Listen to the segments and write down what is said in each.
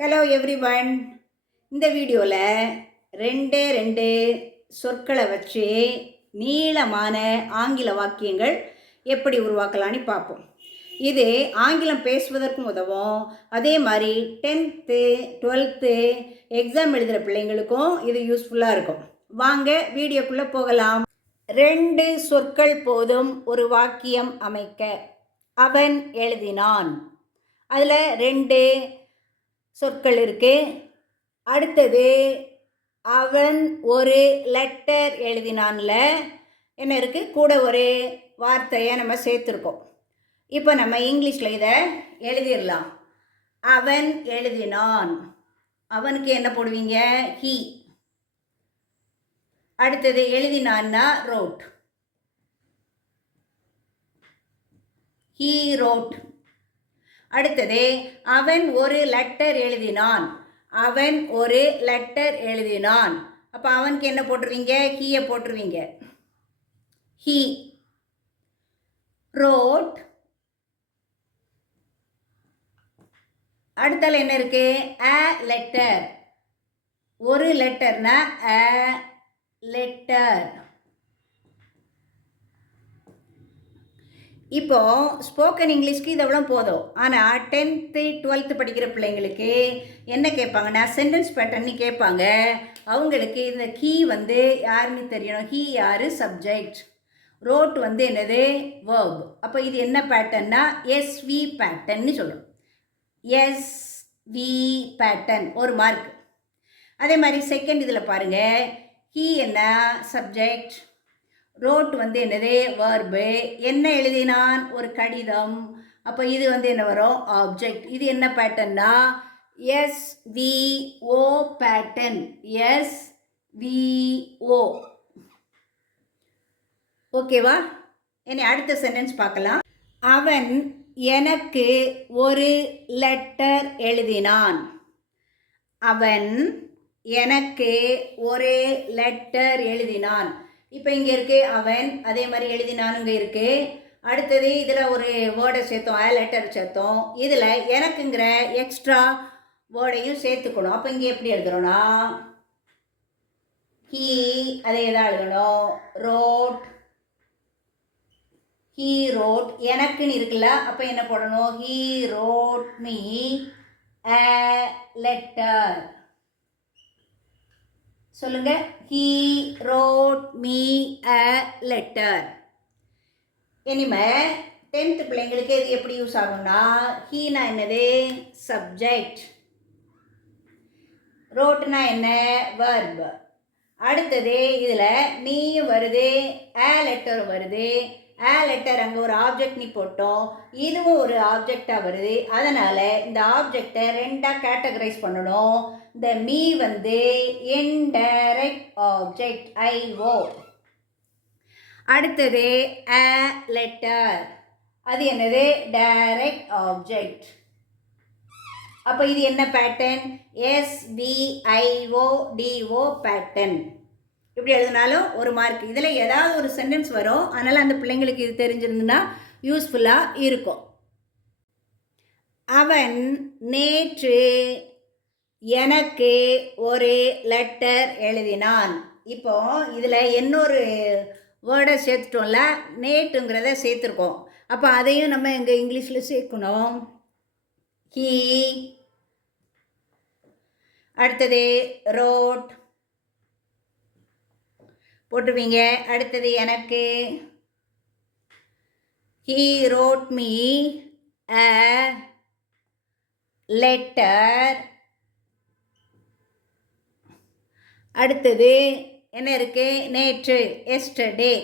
Hello everyone. இந்த வீடியோவில் ரெண்டு சொற்களை வச்சு நீளமான ஆங்கில வாக்கியங்கள் எப்படி உருவாக்கலான்னு பார்ப்போம். இது ஆங்கிலம் பேசுவதற்கும் உதவும், அதே மாதிரி 10th 12th எக்ஸாம் எழுதுகிற பிள்ளைங்களுக்கும் இது யூஸ்ஃபுல்லாக இருக்கும். வாங்க வீடியோக்குள்ளே போகலாம். 2 சொற்கள் போதும் ஒரு வாக்கியம் அமைக்க. அவன் எழுதினான். அதில் 2 சொற்கள் இருக்கு. அடுத்தது அவன் ஒரு லெட்டர் எழுதினான்ல என்ன இருக்குது, கூட ஒரு வார்த்தையை நம்ம சேர்த்துருக்கோம். இப்போ நம்ம இங்கிலீஷில் இதை எழுதிடலாம். அவன் எழுதினான். அவனுக்கு என்ன போடுவீங்க? ஹீ. அடுத்தது எழுதினான்னா ரோட். He road. அடுத்தது அவன் ஒரு லெட்டர் எழுதினான். அவன் ஒரு லெட்டர் எழுதினான். அப்போ அவனுக்கு என்ன போட்டுருவீங்க? ஹீயை போட்டுருவீங்க. He wrote. அடுத்தால என்ன இருக்கு? அ லெட்டர். ஒரு லெட்டர்னா அ லெட்டர். இப்போது ஸ்போக்கன் இங்கிலீஷ்க்கு இது எவ்வளோ போதும். ஆனால் 10th 12th படிக்கிற பிள்ளைங்களுக்கு என்ன கேட்பாங்கன்னா சென்டென்ஸ் பேட்டர்ன்னு கேட்பாங்க. அவங்களுக்கு இந்த கீ வந்து யாருன்னு தெரியணும். ஹீ யார்? சப்ஜெக்ட். ரோட் வந்து என்னது? வேர்ப். அப்போ இது என்ன பேட்டர்னா எஸ்வி பேட்டர்ன்னு சொல்லும். எஸ்வி பேட்டர்ன் ஒரு மார்க். அதே மாதிரி செகண்ட் இதில் பாருங்கள். ஹீ என்ன? சப்ஜெக்ட். ரோட் வந்து என்னது? வேர்பு. என்ன எழுதினான்? ஒரு கடிதம். அப்போ இது வந்து என்ன வரும்? ஆப்ஜெக்ட். இது என்ன பேட்டர்னா எஸ்விஓ பேட்டர்ன். எஸ்விஓ. ஓகேவா? இனி அடுத்த சென்டென்ஸ் பார்க்கலாம். அவன் எனக்கு ஒரு லெட்டர் எழுதினான். அவன் எனக்கு ஒரு லெட்டர் எழுதினான். இப்போ இங்கே இருக்குது அவன், அதே மாதிரி எழுதினான் இங்கே இருக்குது. அடுத்தது இதில் ஒரு வேர்டை சேர்த்தோம், லெட்டர் சேர்த்தோம். இதில் எனக்குங்கிற எக்ஸ்ட்ரா வேர்டையும் சேர்த்துக்கணும். அப்போ இங்கே எப்படி எழுதுகிறோன்னா ஹீ, அதே தான் எழுதணும். ரோட். He wrote. எனக்குன்னு இருக்குல்ல, அப்போ என்ன போடணும்? He wrote me a letter. சொல்லுங்க. He wrote me a letter. இனிமே 10th பிள்ளைங்களுக்கு இது எப்படி யூஸ் ஆகும்னா ஹீனா என்னது? சப்ஜெக்ட். ரோட்னா என்ன? வெர்ப். அடுத்தது இதில் மீயும் வருது, அ லெட்டர் வருது. அ லெட்டர் அங்கே ஒரு ஆப்ஜெக்ட் நீ போட்டோம், இதுவும் ஒரு ஆப்ஜெக்டாக வருது. அதனால் இந்த ஆப்ஜெக்டை ரெண்டாக கேட்டகரைஸ் பண்ணணும். இந்த மீ வந்து இன்டைரக்ட் ஆப்ஜெக்ட், ஐஓ. அடுத்தது அ லெட்டர், அது என்னது? Direct object. அப்போ இது என்ன பேட்டர்ன்? எஸ்பிஐஓடிஓ பேட்டர்ன். இப்படி எழுதினாலும் ஒரு மார்க். இதில் ஏதாவது ஒரு சென்டென்ஸ் வரும். அதனால் அந்த பிள்ளைங்களுக்கு இது தெரிஞ்சிருந்துன்னா யூஸ்ஃபுல்லாக இருக்கும். அவன் நேற்று எனக்கு ஒரு லெட்டர் எழுதினான். இப்போ இதில் இன்னொரு வேர்டை சேர்த்துட்டோம்ல, நேற்றுங்கிறத சேர்த்துருக்கோம். அப்போ அதையும் நம்ம எங்கள் இங்கிலீஷில் சேர்க்கணும். ஹீ. அடுத்தது ரோட் போட்டுருவீங்க. அடுத்தது எனக்கு he wrote me a letter. அடுத்தது என்ன இருக்கு? நேற்று, எஸ்டர்டே.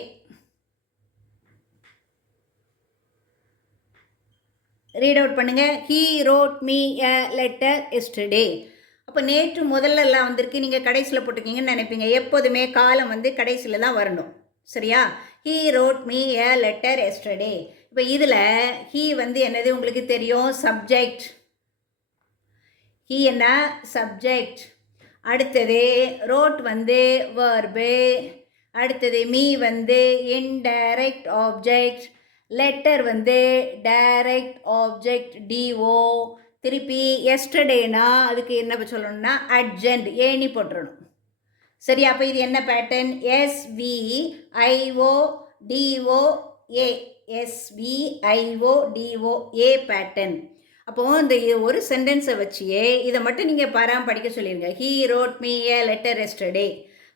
ரீட் அவுட் பண்ணுங்க. He wrote me a letter yesterday. அப்போ நேற்று முதல்ல எல்லாம் வந்திருக்கு, நீங்கள் கடைசியில் போட்டிருக்கீங்கன்னு நினைப்பீங்க. எப்போதுமே காலம் வந்து கடைசியில் தான் வரணும், சரியா? He wrote me a letter yesterday. இப்போ இதில் ஹீ வந்து என்னது உங்களுக்கு தெரியும்? சப்ஜெக்ட். ஹீ என்ன? சப்ஜெக்ட். அடுத்தது ரோட் வந்து வேர்பு. அடுத்தது மீ வந்து இன்டைரக்ட் ஆப்ஜெக்ட். லெட்டர் வந்து டைரக்ட் ஆப்ஜெக்ட், டிஓ. திருப்பி எஸ்டர்டேனா அதுக்கு என்ன சொல்லணும்னா அர்ஜென்ட் ஏனி போட்டுறணும். சரி, அப்போ இது என்ன பேட்டர்ன்? SVIODOA SVIODOA pattern. அப்போது இந்த ஒரு சென்டென்ஸை வச்சியே இதை மட்டும் நீங்கள் படிக்க சொல்லிடுங்க. He wrote me A letter yesterday.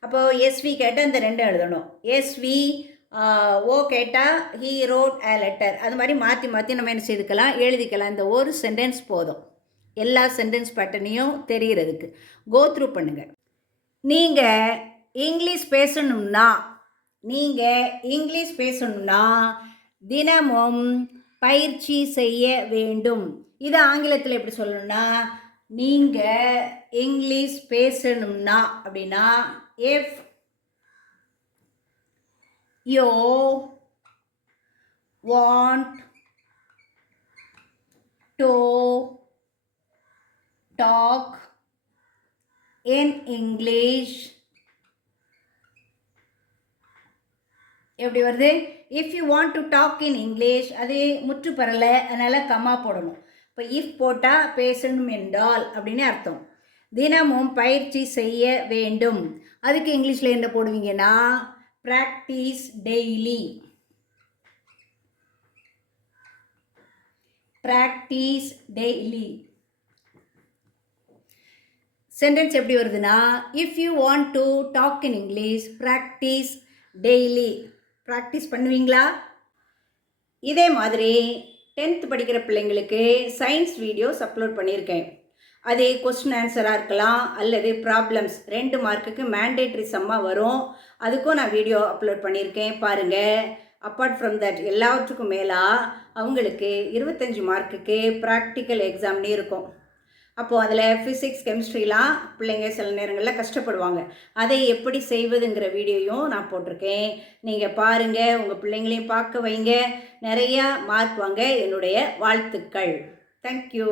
அப்போது எஸ்வி கேட்டால் இந்த ரெண்டும் எழுதணும். எஸ்வி ஓ கேட்டால் ஹீ ரோட் ஏ லெட்டர். அது மாதிரி மாற்றி மாற்றி நம்ம என்ன செய்துக்கலாம், எழுதிக்கலாம். இந்த ஒரு சென்டென்ஸ் போதும் எல்லா சென்டென்ஸ் பேட்டர்னையும் தெரிகிறதுக்கு. கோ த்ரூ பண்ணுங்கள். நீங்கள் இங்கிலீஷ் பேசணும்னா தினமும் பயிற்சி செய்ய வேண்டும். இது ஆங்கிலத்தில் எப்படி சொல்லணும்னா, நீங்கள் இங்கிலீஷ் பேசணும்னா அப்படின்னா if you want to talk in English. எப்படி வருது? If you want to talk in English. அது முற்று பெறலை, அதனால் கம்மா போடணும். இப்போ இஃப் போட்டால் பேசணும் என்றால் அப்படின்னு அர்த்தம். தினமும் பயிற்சி செய்ய வேண்டும். அதுக்கு இங்கிலீஷில் என்ன போடுவீங்கன்னா practice daily. Practice daily. Sentence எப்படி வருதுன்னா, if you want to talk in English practice daily. Practice பண்ணுவீங்களா? இதே மாதிரி 10th படிக்கிற பிள்ளைங்களுக்கு சயின்ஸ் வீடியோஸ் அப்லோட் பண்ணியிருக்கேன். அது கொஸ்டின் ஆன்சராக இருக்கலாம் அல்லது ப்ராப்ளம்ஸ் 2 மார்க்குக்கு மேண்டேட்ரி சம்மாக வரும். அதுக்கும் நான் வீடியோ அப்லோட் பண்ணியிருக்கேன், பாருங்கள். அப்பார்ட் ஃப்ரம் தட் எல்லாவற்றுக்கும் மேலாக அவங்களுக்கு 25 மார்க்குக்கு ப்ராக்டிக்கல் எக்ஸாம்னே இருக்கும். அப்போது அதில் ஃபிசிக்ஸ் கெமிஸ்ட்ரிலாம் பிள்ளைங்க சில நேரங்களில் கஷ்டப்படுவாங்க. அதை எப்படி செய்வதுங்கிற வீடியோயும் நான் போட்டிருக்கேன். நீங்கள் பாருங்கள், உங்கள் பிள்ளைங்களையும் பார்க்க வைங்க, நிறையா மார்க் வாங்க என்னுடைய வாழ்த்துக்கள். தேங்க்யூ.